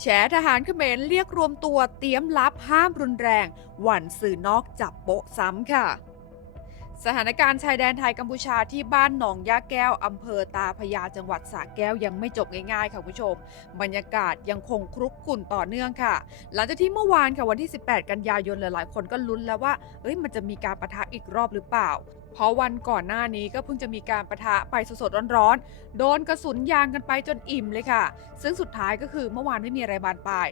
แฉทหารเขมรเรียกรวมตัวเตรียมลับห้ามรุนแรง หวั่นสื่อนอกจับโปะซ้ำค่ะ สถานการณ์ชายแดนไทยกัมพูชาที่บ้านหนองยาแก้วอำเภอตาพยาจังหวัดสระแก้วยังไม่จบง่ายๆค่ะคุณผู้ชม บรรยากาศยังคงครุกรุ่นต่อเนื่องค่ะ หลังจากที่เมื่อวานค่ะวันที่ 18 กันยายนหลายๆ คนก็ลุ้นแล้วว่าเอ้ยมันจะมีการประทะอีกรอบหรือเปล่า เพราะวันก่อนหน้านี้ก็เพิ่งจะมีการประทะไปสดๆร้อนๆโดนกระสุนยางกันไปจนอิ่มเลยค่ะ ซึ่งสุดท้ายก็คือเมื่อวานไม่มีอะไรบานปลาย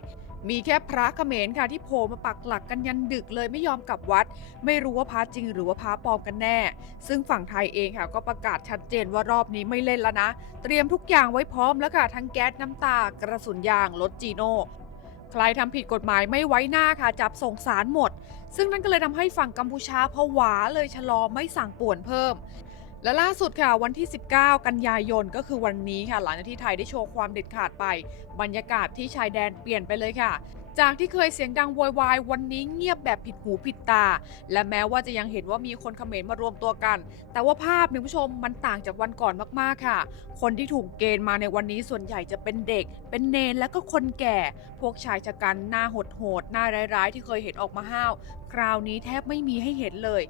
มีแค่พระเขมรค่ะที่โผล่มาปักหลักกันยันดึกเลยไม่ยอมกลับวัด ไม่รู้ว่าพระจริงหรือว่าพระปลอมกันแน่ ซึ่งฝั่งไทยเองค่ะก็ประกาศชัดเจนว่ารอบนี้ไม่เล่นแล้วนะ เตรียมทุกอย่างไว้พร้อมแล้วค่ะทั้งแก๊สน้ำตากระสุนยางรถจีโน่ใครทำผิดกฎหมายไม่ไว้หน้าค่ะ จับส่งสารหมด ซึ่งนั่นก็เลยทำให้ฝั่งกัมพูชาผวาเลยชะลอไม่สั่งป่วนเพิ่ม และล่าสุดค่ะวันที่ 19 กันยายนก็คือวันนี้ค่ะ หลังจากที่ไทยได้โชว์ความเด็ดขาดไป บรรยากาศที่ชายแดนเปลี่ยนไปเลยค่ะ จากที่เคยเสียงดังโวยวายวันนี้เงียบแบบผิดหูผิดตา และแม้ว่าจะยังเห็นว่ามีคนเขมรมารวมตัวกัน แต่ว่าภาพนี่คุณผู้ชมมันต่างจากวันก่อนมากๆค่ะ คนที่ถูกเกณฑ์มาในวันนี้ส่วนใหญ่จะเป็นเด็ก เป็นเนนและก็คนแก่ พวกชายชะกันหน้าโหดหน้าร้ายๆ ที่เคยเห็นออกมาห้าว คราวนี้แทบไม่มีให้เห็นเลย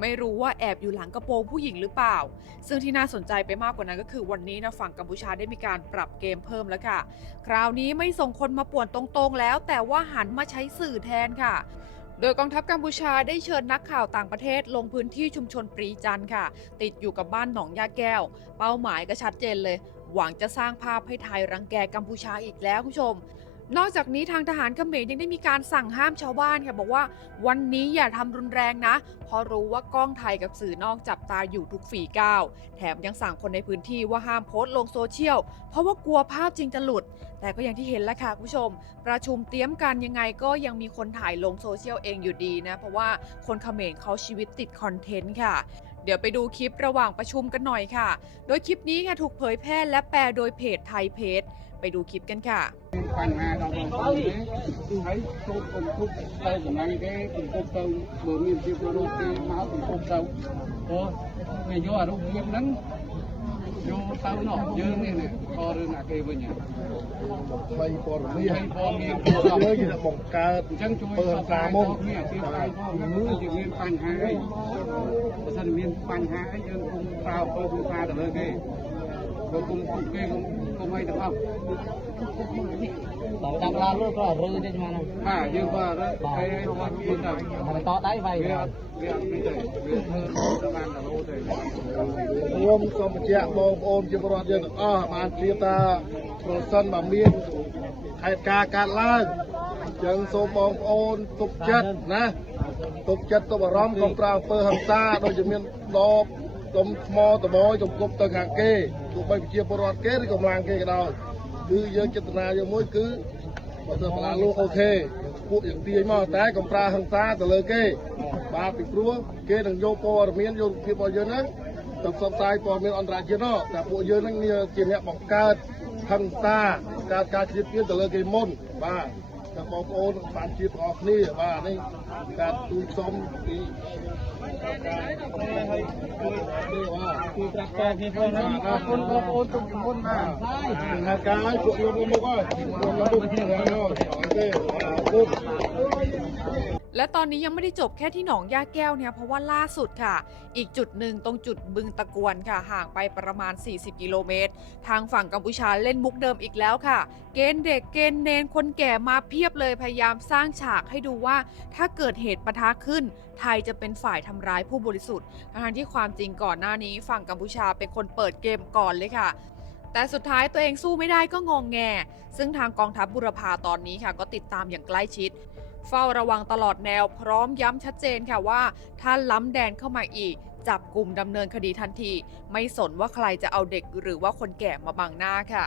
ไม่รู้ว่าแอบอยู่หลังกระโปรงผู้หญิงหรือเปล่า ซึ่งที่น่าสนใจไปมากกว่านั้นก็คือวันนี้นะฝั่งกัมพูชาได้มีการปรับเกมเพิ่มแล้วค่ะ คราวนี้ไม่ส่งคนมาป่วนตรงๆแล้ว แต่ว่าหันมาใช้สื่อแทนค่ะโดยกองทัพกัมพูชาได้เชิญนักข่าวต่างประเทศลงพื้นที่ชุมชนปรีจันค่ะ ติดอยู่กับบ้านหนองยาแก้ว เป้าหมายก็ชัดเจนเลย หวังจะสร้างภาพให้ไทยรังแกกัมพูชาอีกแล้วคุณผู้ชม นอกจากนี้ทางทหารเขมรยังได้มีการสั่งห้ามชาวบ้านค่ะบอกว่า วันนี้อย่าทำรุนแรงนะเพราะรู้ว่ากล้องไทยกับสื่อนอกจับตาอยู่ทุกฝีก้าวแถมยังสั่งคนในพื้นที่ว่าห้ามโพสต์ลงโซเชียล เพราะว่ากลัวภาพจริงจะหลุด แต่ก็อย่างที่เห็นแล้วค่ะคุณผู้ชม ประชุมเตรียมกันยังไงก็ยังมีคนถ่ายลงโซเชียลเองอยู่ดีนะ เพราะว่าคนเขมรเขาชีวิตติดคอนเทนต์ค่ะเดี๋ยวไปดูคลิประหว่างประชุมกันหน่อยค่ะ โดยคลิปนี้ค่ะถูกเผยแพร่และแปลโดยเพจไทยเพจ ไปดูคลิปกันค่ะ បញ្ហាដល់បងប្អូនទេគឺហើយទូកកំពុកទៅកន្លែងទេកំពុកទៅបើមានជាពលរដ្ឋទេមកកំពុកទៅព្រោះវាយកអារូបភាពហ្នឹងយកទៅនោះយើងនេះណាក៏រឿងអាគេវិញហ្នឹង បីព័ត៌មាន ហើយព័ត៌មាន យើងយើងបង្កើត អញ្ចឹងជួយ ពើ ផ្សព្វផ្សា សា យ មុ មក ន គ្នាអធិប្បាយផងមើលជាមានបញ្ហាអីបើសិនមានបញ្ហាអីយើងគុំប្រើអំពើភាសាទៅលើគេ បើគុំគុំគេគុំគុំអីទាំងអស់បើដាក់ឡាននោះក៏រឺទេស្មានបាទយើងក៏អត់អីអីគាត់មានទៅហើយតតដៃវាយវាអត់វាអត់មានទេវាធ្វើទៅបានតែលោទេខ្ញុំសូមបញ្ជាក់បងប្អូនជាពលរដ្ឋយើងទាំងអស់បានជ្រាបថាប្រសិនបើមានហេតុការណ៍កើតឡើងយើងសូមបងប្អូនទុកចិត្តណាទុកចិត្តទុកអារម្មណ៍កុំប្រើអំពើហិង្សាដូចជាមានដបកុំថ្មតបយចំគប់ទៅខាងគេ ទោះបីជាពលរដ្ឋគេឬកម្លាំងគេក៏ដោយគឺយើងចេតនាយើងមួយគឺបើទៅបលាលោកអូខេពួកយើងទាញមកតែកុំប្រើហិង្សាទៅលើគេបាទពីព្រោះគេនឹងយកព័ត៌មានយករូបភាពរបស់យើងហ្នឹងទៅផ្សព្វផ្សាយព័ត៌មានអន្តរជាតិនោះតែពួកយើងហ្នឹងជាអ្នកបង្កើតហិង្សាកើតការជ្រៀតជ្រៀនទៅលើគេមុនបាទតែបងប្អូនបានជាបងប្អូនគ្នាបាទនេះការទូលសុំពីការឲ្យគឺបាទគឺត្រាក់តគ្នាផងណាអរគុណបងប្អូនទុកមុនណាហើយការឲ្យពួកយើងមុខហើយពួកយើងមុខគ្នាហើយ Terima kasih. และตอนนี้ยังไม่ได้จบแค่ที่หนองยาแก้วเนี่ยเพราะว่าล่าสุดค่ะ อีกจุดหนึ่งตรงจุดบึงตะกวนค่ะ ห่างไปประมาณ 40 กิโลเมตร ทางฝั่งกัมพูชาเล่นมุกเดิมอีกแล้วค่ะ เกณฑ์เด็กเกณฑ์เนนคนแก่มาเพียบเลยพยายามสร้างฉากให้ดูว่า ถ้าเกิดเหตุปะทะขึ้น ไทยจะเป็นฝ่ายทำร้ายผู้บริสุทธิ์ทั้งที่ความจริงก่อนหน้านี้ฝั่งกัมพูชาเป็นคนเปิดเกมก่อนเลยค่ะแต่สุดท้ายตัวเองสู้ไม่ได้ก็งองแง ซึ่งทางกองทัพบุรพาตอนนี้ค่ะ ก็ติดตามอย่างใกล้ชิด เฝ้าระวังตลอดแนวพร้อมย้ำชัดเจนค่ะว่าถ้าล้ำแดนเข้ามาอีก จับกลุ่มดำเนินคดีทันที ไม่สนว่าใครจะเอาเด็กหรือว่าคนแก่มาบังหน้าค่ะ